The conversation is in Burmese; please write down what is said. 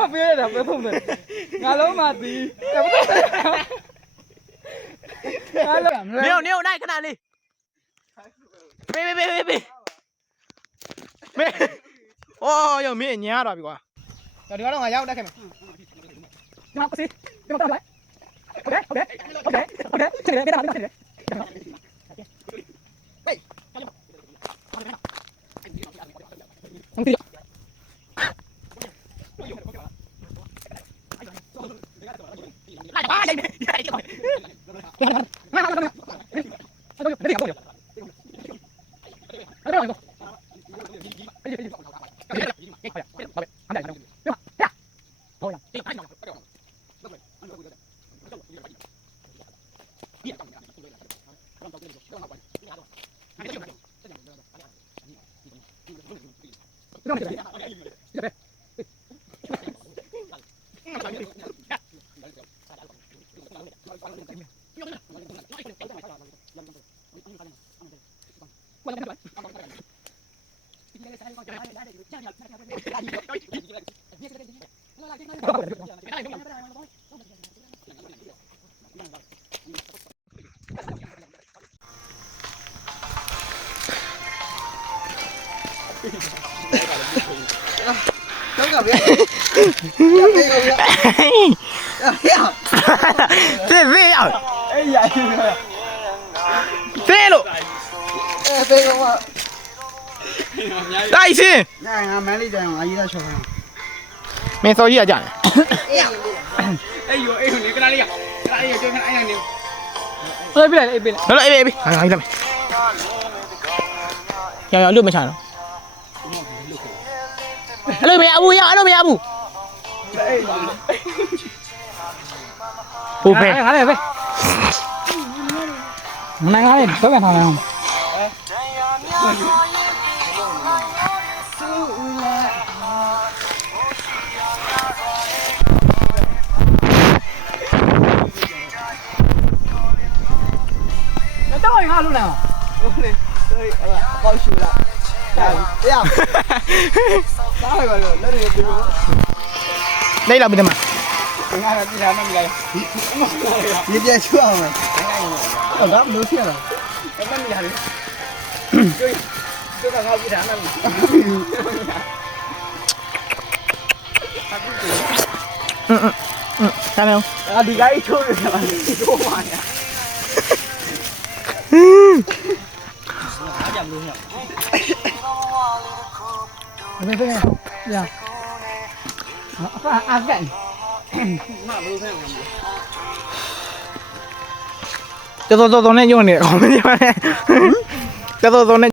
ဘာပြောရတာပဲဖုန်းတယ်ငါလုံးမသိနေနိုင်ခဏလေးပေးမေအော်ရောမင်းညံ့ရတော့ပြီကွာဒီကတော့ငါရောက်တက်ခဲ့မယ်ငါကစီဒီမှာလိုက်โอเคချက်တယ်ပေးတာပေးတာဟေးမသိတော့ကဗျာဖေးအောင်အေးရဖေးလို့ဖေးကောတိုက်စင်းငါမန်းလေးတိုင်အောင်အကြီးသားချော်တာမင်းစော်ကြီးရကြတယ်အေးနေကလာလေးကျွေးခဏအဲ့နေပေးလိုက်ပေးလိုက်အေးဟာလိုက်မယ်ရောလွတ်မချတော့အဲ့လိုမရဘူးရအဲ့လိုမရဘူးဟုတ်ပဲငါလည်းပဲနိုင်ငါလည်းတော့ပြန်ထားလိုက်အောင်တော့ငါလို့လားဟုတ်လေပေါက်ရှူလာရစားလိုက်ပါလို့လက်တွေပြလို့လိုက်လာပြီတမငါကပြည်လာမှမလိုက်ဒီပြချူအောင်မယ်ဟုတ်ဒါမလို့ဖြစ်လားအဲ့မမရလေကျွေးကငါပြည်လာမှမတမ်းအောင်ဒီကိုင်းချိုးနေတာလေချိုးပါညာအားကြမလို့ညဘယ်ပဲရအားကန်မဘလို့ဖဲတော်နဲ့ညွန့်နေအောင်မပြောနဲ့တော်နဲ့